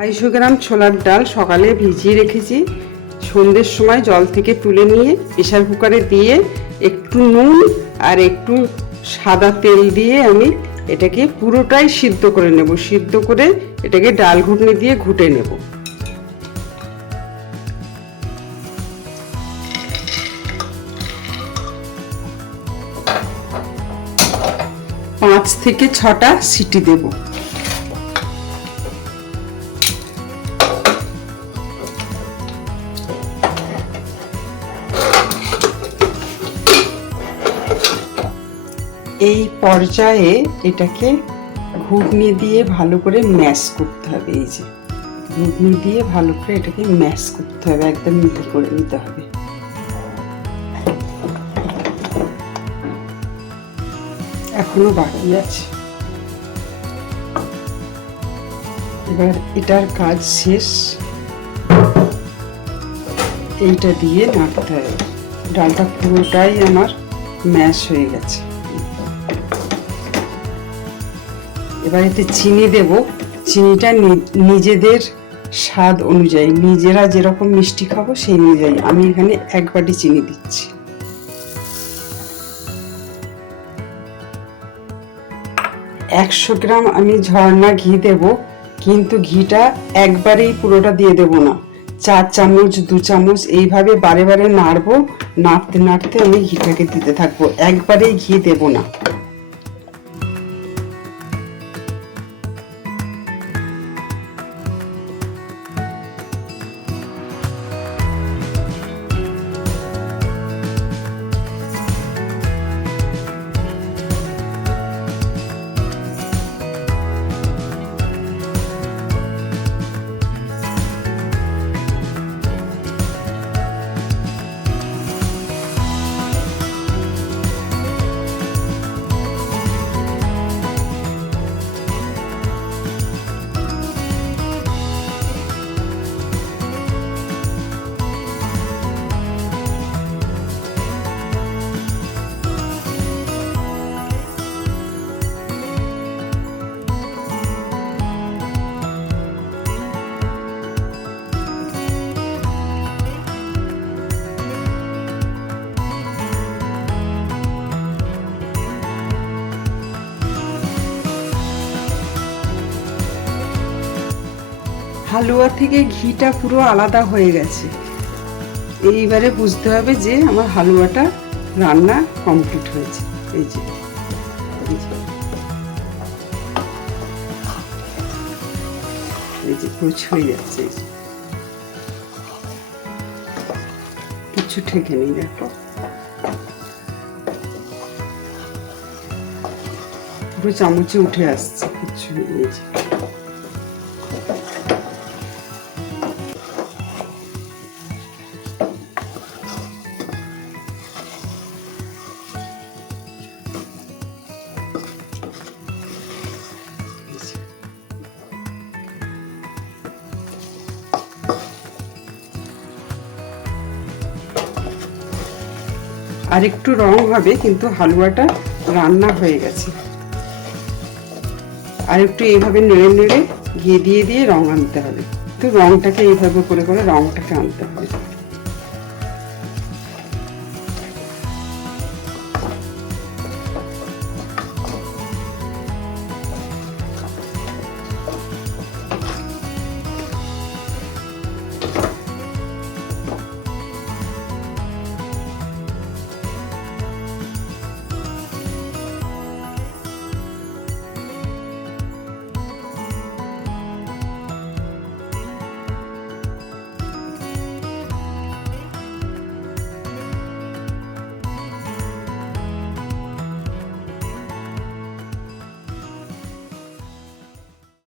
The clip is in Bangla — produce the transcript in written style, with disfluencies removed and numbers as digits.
250 গ্রাম ছোলার ডাল সকালে ভিজিয়ে রেখেছি। সন্ধ্যের সময় জল থেকে তুলে নিয়ে প্রেসার কুকারে দিয়ে একটু নুন আর একটু সাদা তেল দিয়ে আমি এটাকে পুরোটাই সিদ্ধ করে নেব। সিদ্ধ করে এটাকে ডাল ঘুটনি দিয়ে ঘুটে নেব। 5 থেকে 6টা সিটি দেব। এই পর্যায়ে এটাকে ঘুগনি দিয়ে ভালো করে ম্যাশ করতে হবে। এই যে ঘুগনি দিয়ে ভালো করে এটাকে ম্যাশ করতে হবে, একদম মিহি করে নিতে হবে। এখনো বাকি আছে। এবার এটার কাজ শেষ। এইটা দিয়ে নাড়তে হবে। ডালটা পুরোটাই আমার ম্যাশ হয়ে গেছে। এবার এতে চিনি দেব। চিনিটা নিজেদের স্বাদ অনুযায়ী, নিজেরা যেরকম মিষ্টি খাবো সেই অনুযায়ী আমি এখানে 1 বাটি চিনি দিচ্ছি। একশো গ্রাম আমি ঝর্ণা ঘি দেব, কিন্তু ঘিটা একবারেই পুরোটা দিয়ে দেব না। 4 চামচ 2 চামচ এইভাবে বারে বারে নাড়বো। নাড়তে নাড়তে আমি ঘিটাকে দিতে থাকবো, একবারেই ঘি দেব না। হালুয়া থেকে ঘিটা পুরো আলাদা হয়ে গেছে। এইবারে বুঝতে হবে যে আমার হালুয়াটা রান্না কমপ্লিট হয়েছে। এই যে পুরো ছড়ে যাচ্ছে। কিছু ঠেকে নেই, দেখো পুরো চামচে উঠে আসছে। কিছু নেই। আর একটু রং হবে, কিন্তু হালুয়াটা রান্না হয়ে গেছে। আর একটু এইভাবে নেড়ে নেড়ে ঘি দিয়ে দিয়ে রং আনতে হবে। তো রংটাকে এইভাবে করে করে রংটাকে আনতে হবে।